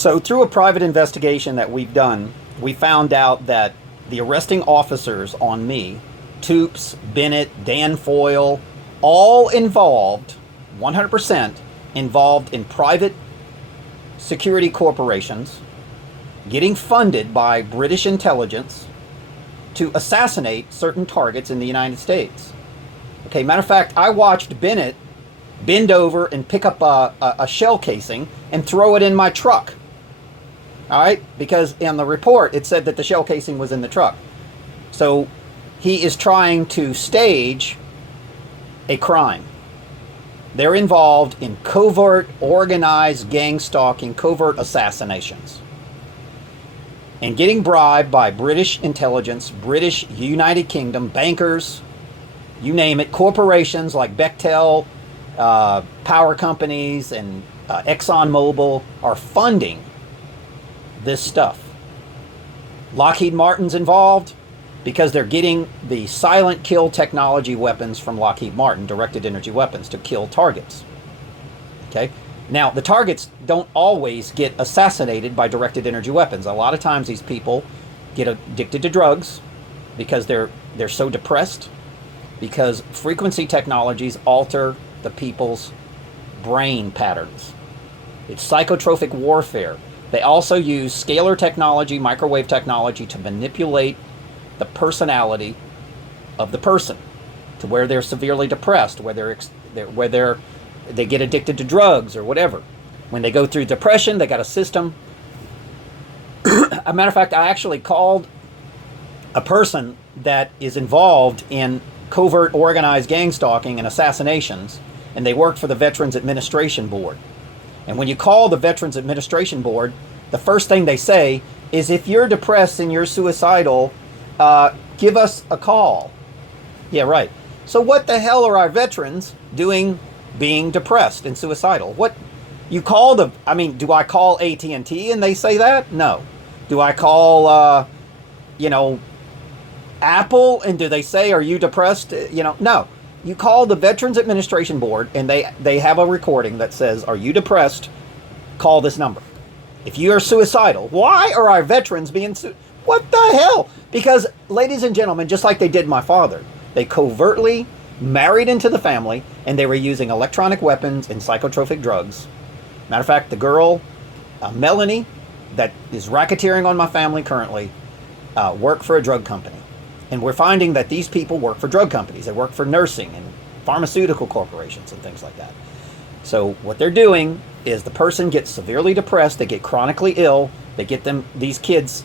So, through a private investigation that we've done, we found out that the arresting officers on me, Toops, Bennett, Dan Foyle, all involved, 100% involved in private security corporations, getting funded by British intelligence to assassinate certain targets in the United States. Okay, matter of fact, I watched Bennett bend over and pick up a shell casing and throw it in my truck. All right, because in the report it said that the shell casing was in the truck. So he is trying to stage a crime. They're involved in covert, organized gang stalking, covert assassinations, and getting bribed by British intelligence, British United Kingdom, bankers, you name it, corporations like Bechtel, power companies, and ExxonMobil are funding this stuff. Lockheed Martin's involved because they're getting the silent kill technology weapons from Lockheed Martin, directed energy weapons, to kill targets. Okay? Now, the targets don't always get assassinated by directed energy weapons. A lot of times these people get addicted to drugs because they're so depressed, because frequency technologies alter the people's brain patterns. It's psychotropic warfare. They also use scalar technology, microwave technology, to manipulate the personality of the person to where they're severely depressed, where they get addicted to drugs or whatever. When they go through depression, they got a system. A matter of fact, I actually called a person that is involved in covert organized gang stalking and assassinations, and they work for the Veterans Administration Board. And when you call the Veterans Administration Board, the first thing they say is, if you're depressed and you're suicidal, give us a call. Yeah, right. So what the hell are our veterans doing being depressed and suicidal? What you call the, I mean, do I call AT&T and they say that? No. Do I call, Apple and do they say, are you depressed? No. You call the Veterans Administration Board and they have a recording that says, are you depressed? Call this number. If you are suicidal, why are our veterans being what the hell? Because, ladies and gentlemen, just like they did my father, they covertly married into the family and they were using electronic weapons and psychotropic drugs. Matter of fact, the girl, Melanie, that is racketeering on my family currently, worked for a drug company. And we're finding that these people work for drug companies. They work for nursing and pharmaceutical corporations and things like that. So what they're doing is the person gets severely depressed, they get chronically ill, they get these kids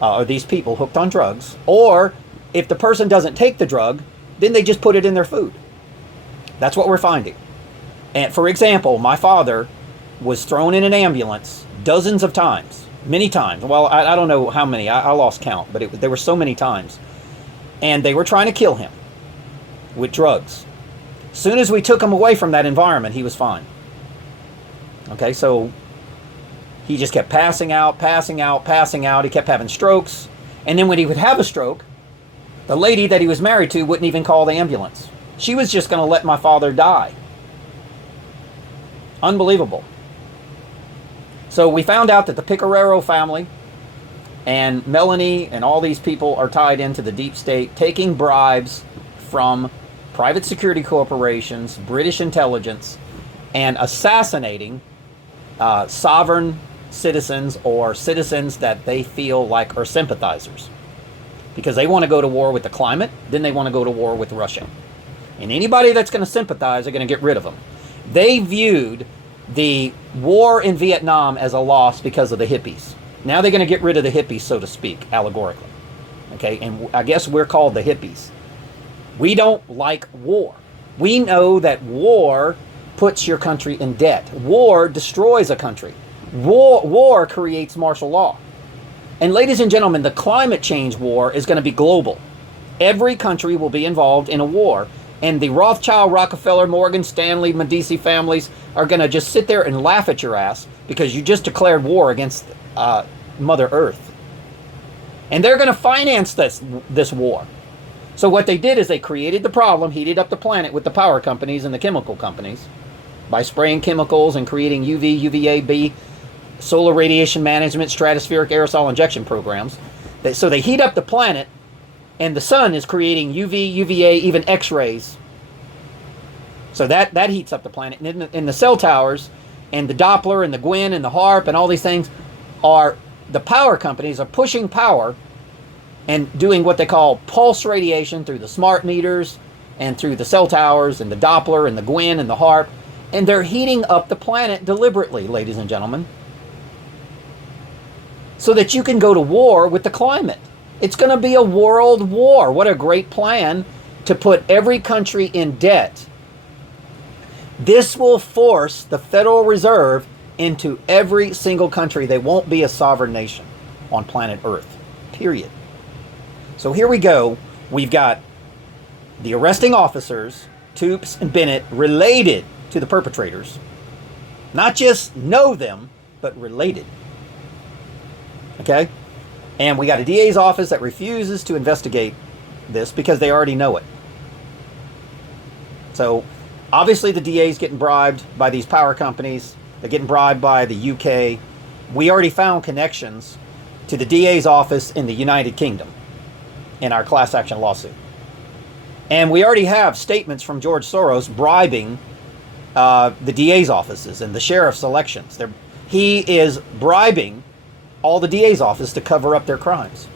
or these people hooked on drugs, or if the person doesn't take the drug, then they just put it in their food. That's what we're finding. And for example, my father was thrown in an ambulance dozens of times, many times. Well, I don't know how many, I lost count, but there were so many times. And they were trying to kill him with drugs. As soon as we took him away from that environment, he was fine. Okay, so he just kept passing out. He kept having strokes. And then when he would have a stroke, the lady that he was married to wouldn't even call the ambulance. She was just going to let my father die. Unbelievable. So we found out that the Picarero family and Melanie and all these people are tied into the deep state, taking bribes from private security corporations, British intelligence, and assassinating sovereign citizens or citizens that they feel like are sympathizers. Because they want to go to war with the climate, then they want to go to war with Russia. And anybody that's going to sympathize, they're going to get rid of them. They viewed the war in Vietnam as a loss because of the hippies. Now they're going to get rid of the hippies, so to speak, allegorically. Okay, and I guess we're called the hippies. We don't like war. We know that war puts your country in debt. War destroys a country. War creates martial law. And ladies and gentlemen, the climate change war is going to be global. Every country will be involved in a war. And the Rothschild, Rockefeller, Morgan Stanley, Medici families are going to just sit there and laugh at your ass because you just declared war against Mother Earth. And they're going to finance this war. So what they did is they created the problem, heated up the planet with the power companies and the chemical companies by spraying chemicals and creating UV, UVA, B solar radiation management, stratospheric aerosol injection programs. So they heat up the planet, and the sun is creating UV, UVA, even X-rays. So that heats up the planet. And in the cell towers, and the Doppler, and the Gwen, and the HARP, and all these things, are the power companies are pushing power and doing what they call pulse radiation through the smart meters and through the cell towers and the Doppler and the Gwen and the HARP. And they're heating up the planet deliberately, ladies and gentlemen, so that you can go to war with the climate. It's going to be a world war. What a great plan to put every country in debt. This will force the Federal Reserve into every single country. They won't be a sovereign nation on planet Earth, period. So here we go. We've got the arresting officers, Toops and Bennett, related to the perpetrators. Not just know them, but related. Okay? And we got a DA's office that refuses to investigate this because they already know it. So obviously the DA's getting bribed by these power companies. They're getting bribed by the UK. We already found connections to the DA's office in the United Kingdom in our class action lawsuit. And we already have statements from George Soros bribing the DA's offices and the sheriff's elections. He is bribing all the DA's office to cover up their crimes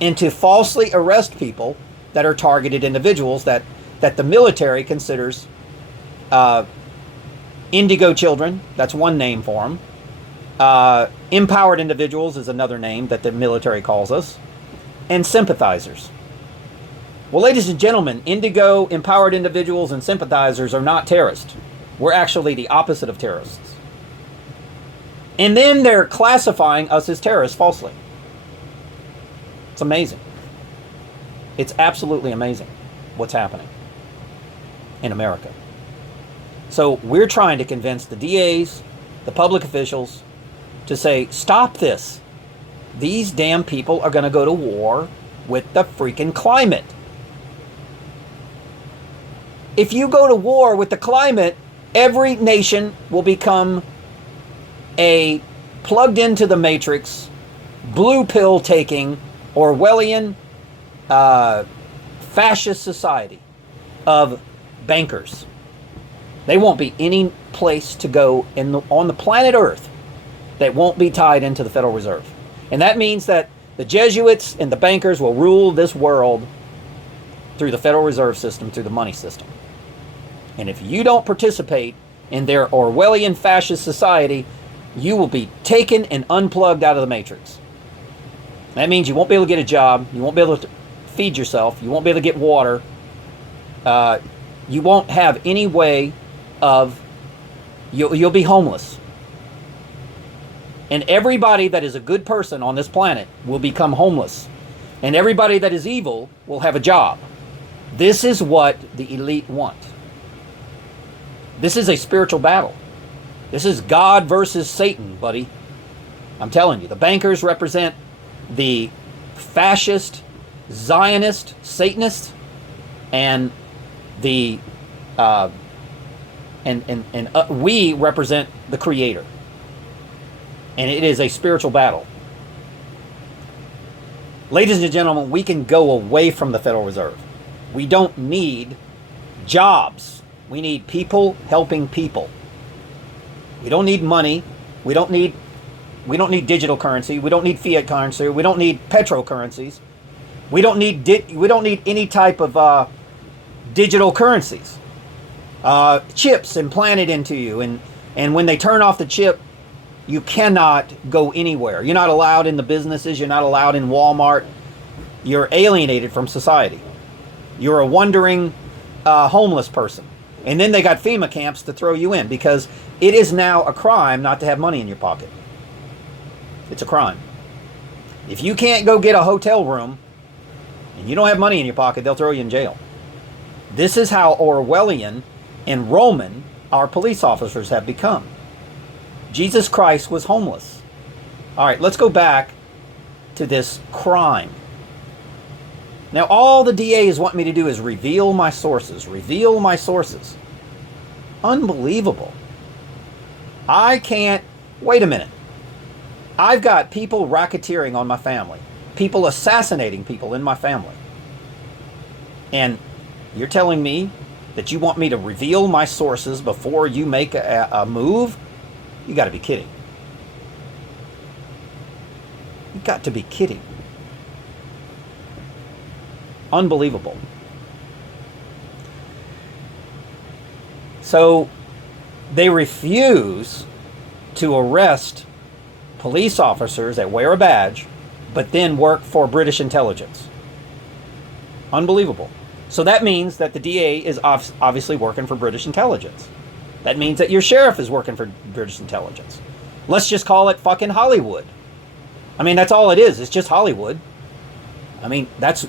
and to falsely arrest people that are targeted individuals that the military considers indigo children. That's one name for them. Empowered individuals is another name that the military calls us. And sympathizers. Well, ladies and gentlemen, indigo, empowered individuals, and sympathizers are not terrorists. We're actually the opposite of terrorists. And then they're classifying us as terrorists falsely. It's amazing. It's absolutely amazing what's happening in America. So we're trying to convince the DAs, the public officials, to say, stop this. These damn people are going to go to war with the freaking climate. If you go to war with the climate, every nation will become a plugged into the matrix, blue pill taking, Orwellian fascist society of bankers. They won't be any place to go on the planet Earth that won't be tied into the Federal Reserve. And that means that the Jesuits and the bankers will rule this world through the Federal Reserve System, through the money system. And if you don't participate in their Orwellian fascist society, you will be taken and unplugged out of the matrix. That means you won't be able to get a job. You won't be able to feed yourself. You won't be able to get water. You won't have any way of... You'll be homeless. And everybody that is a good person on this planet will become homeless. And everybody that is evil will have a job. This is what the elite want. This is a spiritual battle. This is God versus Satan, buddy. I'm telling you, the bankers represent the fascist, Zionist, Satanist, and the we represent the Creator. And it is a spiritual battle. Ladies and gentlemen, we can go away from the Federal Reserve. We don't need jobs. We need people helping people. We don't need money. We don't need digital currency. We don't need fiat currency. We don't need petrocurrencies. We don't need any type of digital currencies. Chips implanted into you, and when they turn off the chip, you cannot go anywhere. You're not allowed in the businesses. You're not allowed in Walmart. You're alienated from society. You're a wandering homeless person. And then they got FEMA camps to throw you in because it is now a crime not to have money in your pocket. It's a crime. If you can't go get a hotel room and you don't have money in your pocket, they'll throw you in jail. This is how Orwellian and Roman our police officers have become. Jesus Christ was homeless. All right, let's go back to this crime. Now, all the DAs want me to do is reveal my sources. Reveal my sources. Unbelievable. I can't... Wait a minute. I've got people racketeering on my family, people assassinating people in my family. And you're telling me that you want me to reveal my sources before you make a move? You got to be kidding. You got to be kidding. Unbelievable. So they refuse to arrest police officers that wear a badge, but then work for British intelligence. Unbelievable. So that means that the DA is obviously working for British intelligence. That means that your sheriff is working for British intelligence. Let's just call it fucking Hollywood. I mean, that's all it is. It's just Hollywood. I mean, that's...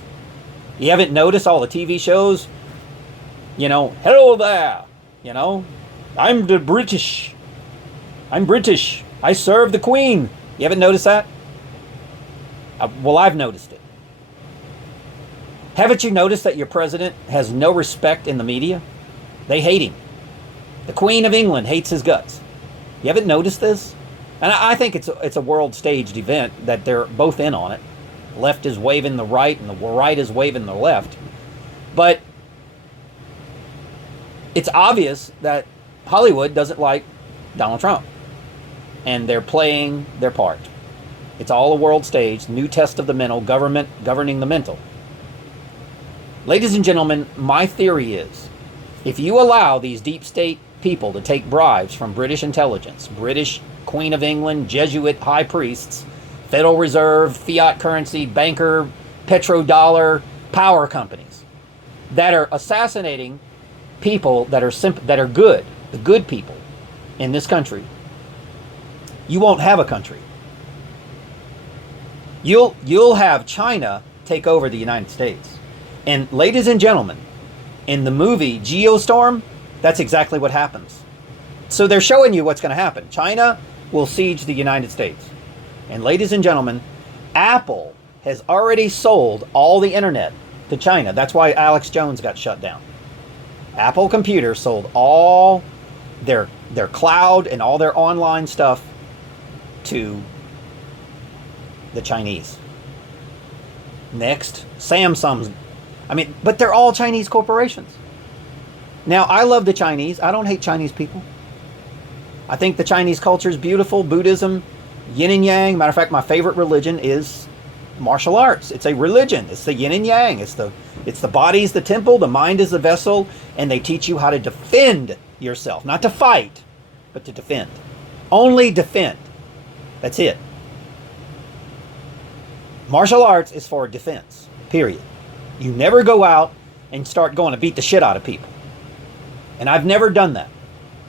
You haven't noticed all the TV shows? You know, hello there. You know, I'm British. I serve the Queen. You haven't noticed that? Well, I've noticed it. Haven't you noticed that your president has no respect in the media? They hate him. The Queen of England hates his guts. You haven't noticed this? And I think it's a world staged event that they're both in on it. Left is waving the right and the right is waving the left. But it's obvious that Hollywood doesn't like Donald Trump. And they're playing their part. It's all a world stage, new test of the mental, government governing the mental. Ladies and gentlemen, my theory is, if you allow these deep state people to take bribes from British intelligence, British Queen of England, Jesuit high priests, Federal Reserve, fiat currency, banker, petrodollar, power companies that are assassinating people that are good, the good people in this country, you won't have a country. You'll have China take over the United States. And ladies and gentlemen, in the movie Geostorm, that's exactly what happens. So they're showing you what's going to happen. China will siege the United States. And ladies and gentlemen, Apple has already sold all the internet to China. That's why Alex Jones got shut down. Apple Computer sold all their cloud and all their online stuff to the Chinese. Next, Samsung's. But they're all Chinese corporations. Now, I love the Chinese. I don't hate Chinese people. I think the Chinese culture is beautiful. Buddhism, yin and yang. Matter of fact, my favorite religion is martial arts. It's a religion. It's the yin and yang. It's the body's the temple, the mind is the vessel, and they teach you how to defend yourself. Not to fight, but to defend. Only defend. That's it. Martial arts is for defense, period. You never go out and start going to beat the shit out of people. And I've never done that.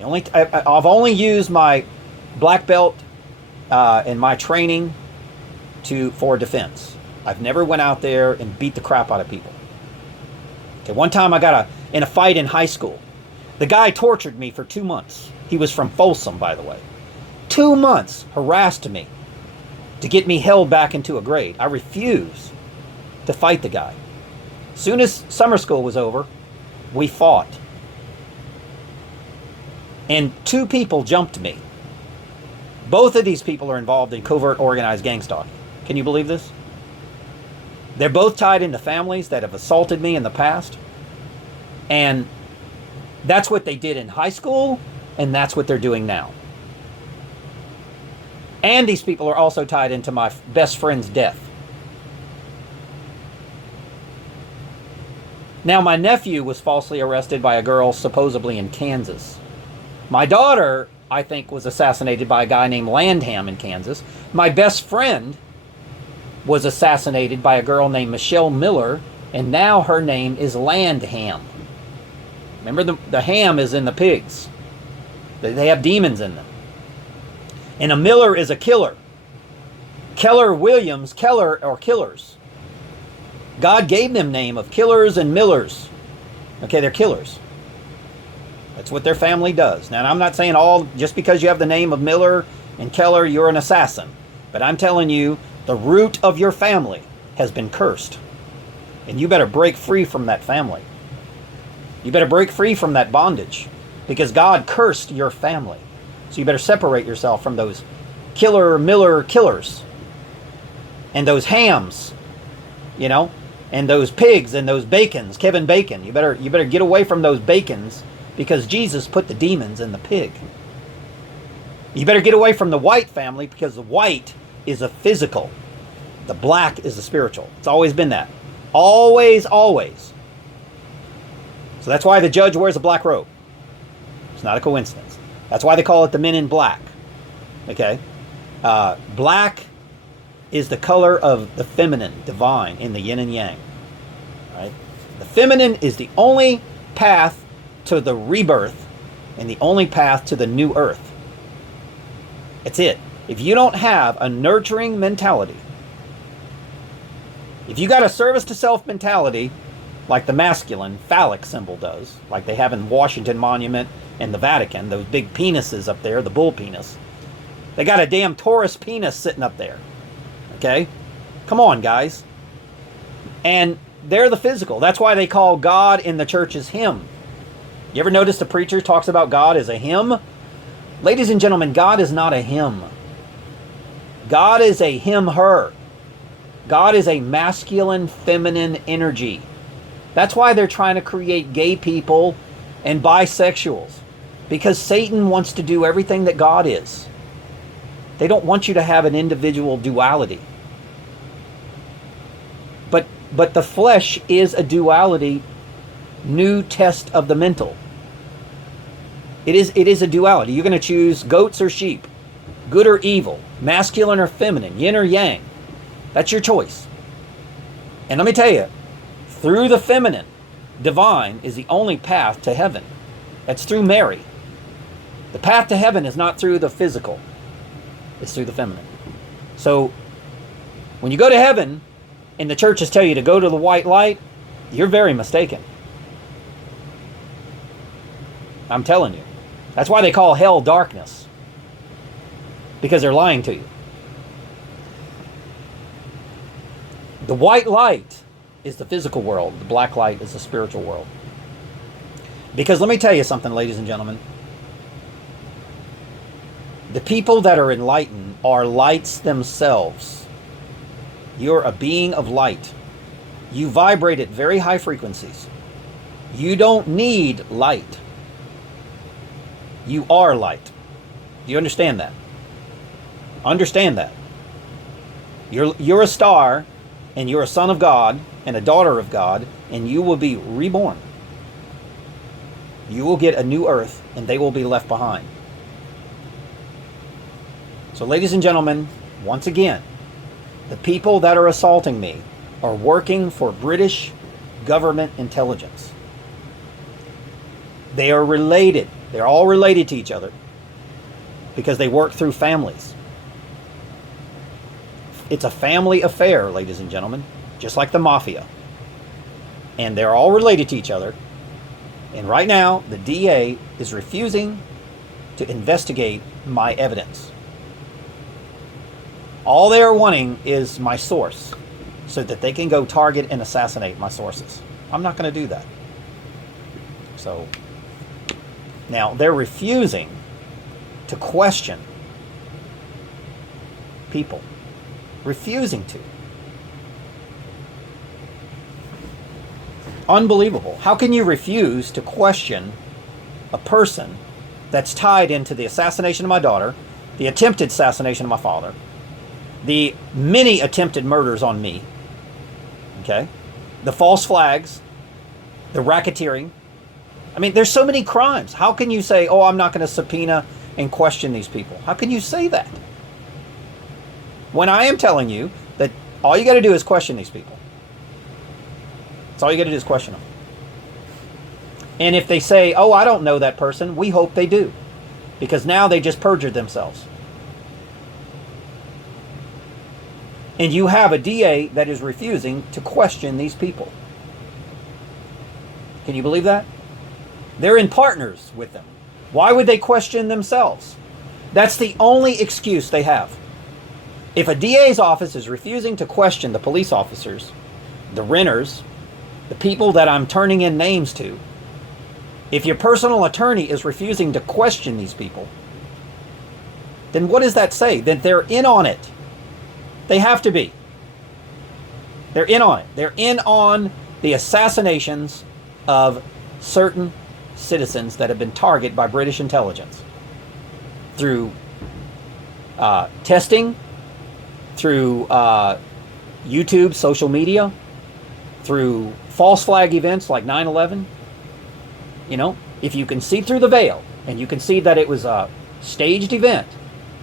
I've only used my black belt and my training for defense. I've never went out there and beat the crap out of people. Okay, one time I got in a fight in high school. The guy tortured me for 2 months. He was from Folsom, by the way. 2 months harassed me to get me held back into a grade. I refused to fight the guy. Soon as summer school was over, we fought. And 2 people jumped me. Both of these people are involved in covert organized gang stalking. Can you believe this? They're both tied into families that have assaulted me in the past. And that's what they did in high school, and that's what they're doing now. And these people are also tied into my best friend's death. Now, my nephew was falsely arrested by a girl supposedly in Kansas. My daughter, I think, was assassinated by a guy named Landham in Kansas. My best friend was assassinated by a girl named Michelle Miller, and now her name is Landham. Remember, the ham is in the pigs. They have demons in them. And a Miller is a killer. Keller Williams, Keller, or killers. God gave them name of killers and millers. Okay, they're killers. That's what their family does. Now, I'm not saying just because you have the name of Miller and Keller, you're an assassin. But I'm telling you, the root of your family has been cursed. And you better break free from that family. You better break free from that bondage. Because God cursed your family. So you better separate yourself from those Killer Miller killers. And those hams, you know, and those pigs and those bacons, Kevin Bacon. You better get away from those bacons, because Jesus put the demons in the pig. You better get away from the white family, because the white is a physical. The black is a spiritual. It's always been that. Always, always. So that's why the judge wears a black robe. It's not a coincidence. That's why they call it the men in black. Okay? Black is the color of the feminine, divine, in the yin and yang. Right? The feminine is the only path to the rebirth and the only path to the new earth. It's it. If you don't have a nurturing mentality, if you got a service to self mentality, like the masculine phallic symbol does, like they have in Washington Monument and the Vatican, those big penises up there, the bull penis. They got a damn Taurus penis sitting up there. Okay? Come on, guys. And they're the physical. That's why they call God in the churches him. You ever notice the preacher talks about God as a him? Ladies and gentlemen, God is not a him. God is a him, her. God is a masculine, feminine energy. That's why they're trying to create gay people and bisexuals. Because Satan wants to do everything that God is. They don't want you to have an individual duality. But the flesh is a duality, new test of the mental. It is a duality. You're going to choose goats or sheep, good or evil, masculine or feminine, yin or yang. That's your choice. And let me tell you, through the feminine, divine is the only path to heaven. That's through Mary. The path to heaven is not through the physical. It's through the feminine. So, when you go to heaven, and the churches tell you to go to the white light, you're very mistaken. I'm telling you. That's why they call hell darkness. Because they're lying to you. The white light is the physical world. The black light is the spiritual world. Because let me tell you something, ladies and gentlemen. The people that are enlightened are lights themselves. You're a being of light. You vibrate at very high frequencies. You don't need light. You are light. Do you understand that? Understand that. You're a star, and you're a son of God and a daughter of God, and you will be reborn. You will get a new earth, and they will be left behind. So, ladies and gentlemen, once again, the people that are assaulting me are working for British government intelligence. They are related. They're all related to each other because they work through families. It's a family affair, ladies and gentlemen, just like the mafia. And they're all related to each other. And right now, the DA is refusing to investigate my evidence. All they're wanting is my source so that they can go target and assassinate my sources. I'm not going to do that. So, now they're refusing to question people. Refusing to. Unbelievable. How can you refuse to question a person that's tied into the assassination of my daughter, the attempted assassination of my father, the many attempted murders on me, okay, the false flags, the racketeering? I mean, there's so many crimes. How can you say, oh, I'm not going to subpoena and question these people? How can you say that? When I am telling you that all you got to do is question these people. That's all you got to do is question them. And if they say, oh, I don't know that person, we hope they do. Because now they just perjured themselves. And you have a DA that is refusing to question these people. Can you believe that? They're in partners with them. Why would they question themselves? That's the only excuse they have. If a DA's office is refusing to question the police officers, the renters, the people that I'm turning in names to, if your personal attorney is refusing to question these people, then what does that say? That they're in on it. They have to be. They're in on it. They're in on the assassinations of certain citizens that have been targeted by British intelligence through testing, through YouTube, social media, through false flag events like 9/11. You know, if you can see through the veil and you can see that it was a staged event,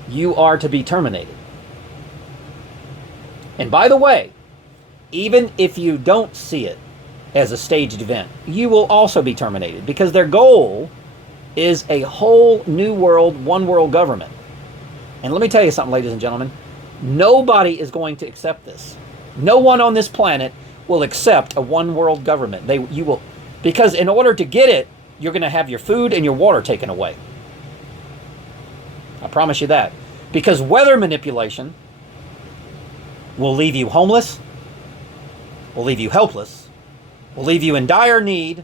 you are to be terminated. And by the way, even if you don't see it as a staged event, you will also be terminated, because their goal is a whole new world, one world government. And let me tell you something, ladies and gentlemen, nobody is going to accept this. No one on this planet will accept a one world government. You will, because in order to get it, you're going to have your food and your water taken away. I promise you that. Because weather manipulation will leave you homeless, will leave you helpless, will leave you in dire need,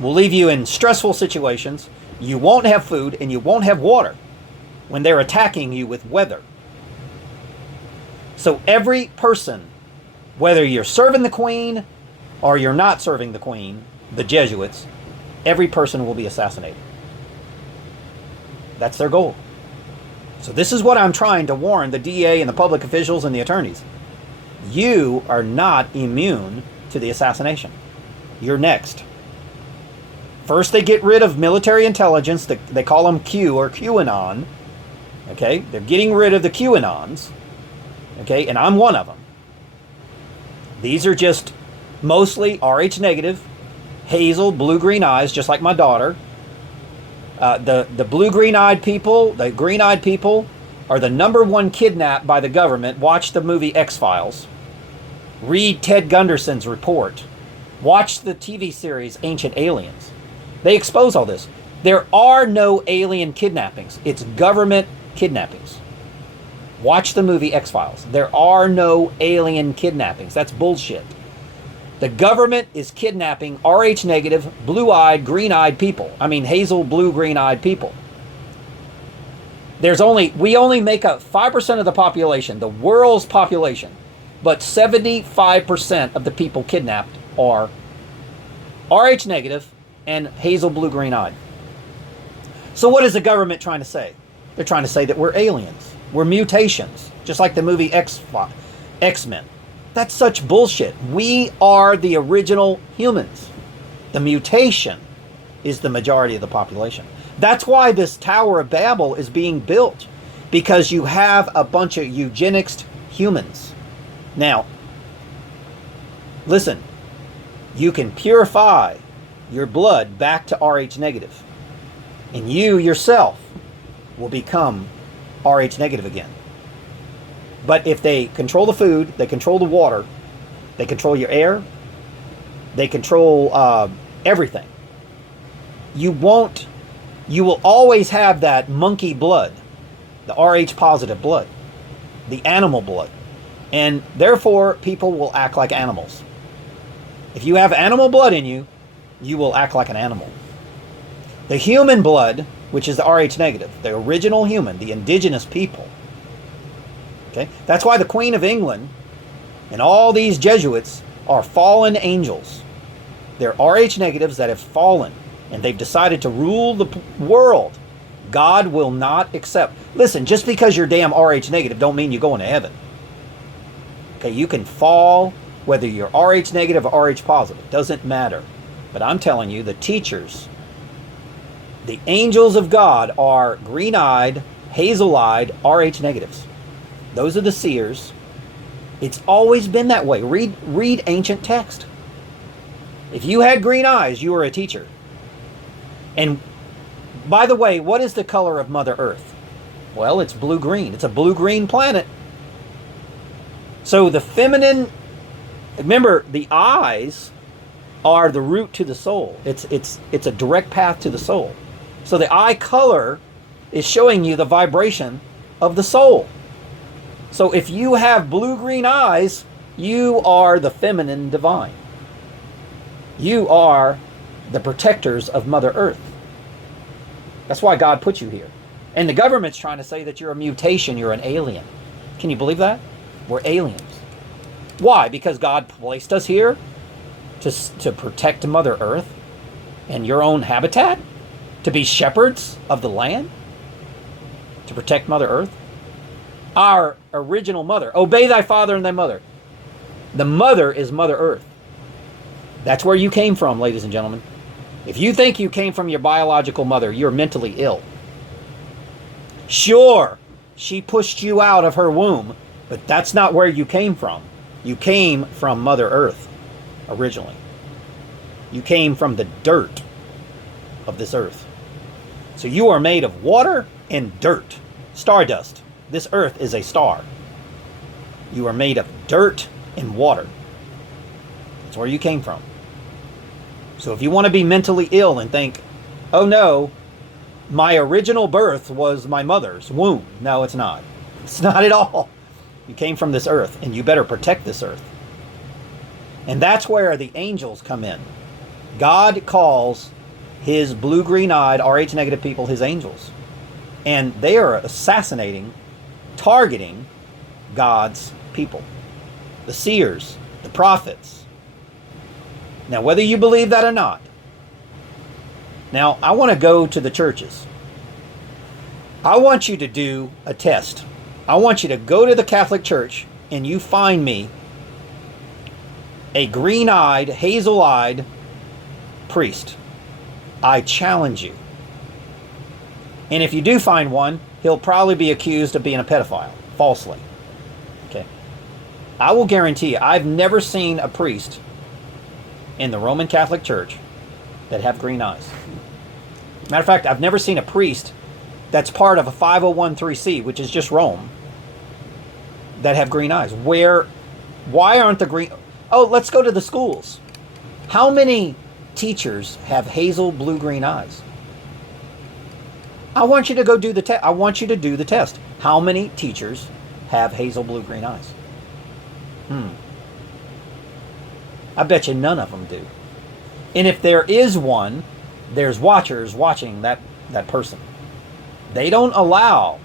will leave you in stressful situations. You won't have food and you won't have water when they're attacking you with weather. So every person, whether you're serving the Queen or you're not serving the Queen, the Jesuits, every person will be assassinated. That's their goal. So this is what I'm trying to warn the DA and the public officials and the attorneys. You are not immune to the assassination. You're next. First, they get rid of military intelligence. They call them Q or QAnon. Okay, they're getting rid of the QAnons. Okay, and I'm one of them. These are just mostly Rh negative, hazel, blue-green eyes, just like my daughter. The blue-green-eyed people, the green-eyed people, are the #1 kidnapped by the government. Watch the movie X-Files. Read Ted Gunderson's report. Watch the TV series Ancient Aliens. They expose all this. There are no alien kidnappings. It's government kidnappings. Watch the movie X-Files. There are no alien kidnappings. That's bullshit. The government is kidnapping Rh negative, blue-eyed, green-eyed people. I mean, hazel, blue, green-eyed people. We only make up 5% of the population, the world's population, but 75% of the people kidnapped are Rh negative and hazel, blue, green-eyed. So what is the government trying to say? They're trying to say that we're aliens. We're mutations, just like the movie X-Men. That's such bullshit. We are the original humans. The mutation is the majority of the population. That's why this Tower of Babel is being built, because you have a bunch of eugenics humans. Now, listen, you can purify your blood back to Rh negative, and you yourself will become Rh negative again. But if they control the food, they control the water, they control your air, they control everything, you will always have that monkey blood, the Rh positive blood, the animal blood. And therefore, people will act like animals. If you have animal blood in you, you will act like an animal. The human blood, which is the Rh negative, the original human, the indigenous people. Okay? That's why the Queen of England and all these Jesuits are fallen angels. They're Rh negatives that have fallen, and they've decided to rule the world. God will not accept. Listen, just because you're damn Rh negative don't mean you're going to heaven. Okay, you can fall whether you're Rh negative or Rh positive. Doesn't matter. But I'm telling you, the teachers, the angels of God, are green-eyed, hazel-eyed, Rh negatives. Those are the seers. It's always been that way. Read ancient text. If you had green eyes, you were a teacher. And by the way, what is the color of Mother Earth? Well, it's blue-green. It's a blue-green planet. So the feminine, remember, the eyes are the root to the soul. It's a direct path to the soul. So the eye color is showing you the vibration of the soul. So if you have blue-green eyes, you are the feminine divine. You are the protectors of Mother Earth. That's why God put you here. And the government's trying to say that you're a mutation, you're an alien. Can you believe that? We're aliens. Why? Because God placed us here to protect Mother Earth and your own habitat? To be shepherds of the land? To protect Mother Earth? Our original mother. Obey thy father and thy mother. The mother is Mother Earth. That's where you came from, ladies and gentlemen. If you think you came from your biological mother, you're mentally ill. Sure, she pushed you out of her womb, but that's not where you came from. You came from Mother Earth, originally. You came from the dirt of this earth. So you are made of water and dirt. Stardust. This earth is a star. You are made of dirt and water. That's where you came from. So if you want to be mentally ill and think, oh no, my original birth was my mother's womb. No, it's not. It's not at all. You came from this earth, and you better protect this earth. And that's where the angels come in. God calls his blue-green-eyed, Rh negative people his angels. And they are assassinating, targeting God's people. The seers, the prophets. Now, whether you believe that or not. Now, I want to go to the churches. I want you to do a test. I want you to go to the Catholic Church and you find me a green-eyed, hazel-eyed priest. I challenge you. And if you do find one, he'll probably be accused of being a pedophile, falsely. Okay. I will guarantee you, I've never seen a priest in the Roman Catholic Church that have green eyes. Matter of fact, I've never seen a priest that's part of a 501(c), which is just Rome, that have green eyes. Why aren't the green... Oh, let's go to the schools. How many teachers have hazel blue-green eyes? I want you to go do the test. I want you to do the test. How many teachers have hazel blue-green eyes? I bet you none of them do. And if there is one, there's watchers watching that person. They don't allow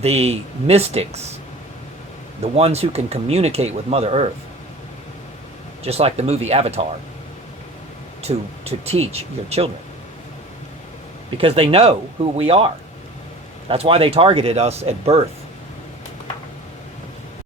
the mystics, the ones who can communicate with Mother Earth, just like the movie Avatar, to teach your children. Because they know who we are. That's why they targeted us at birth.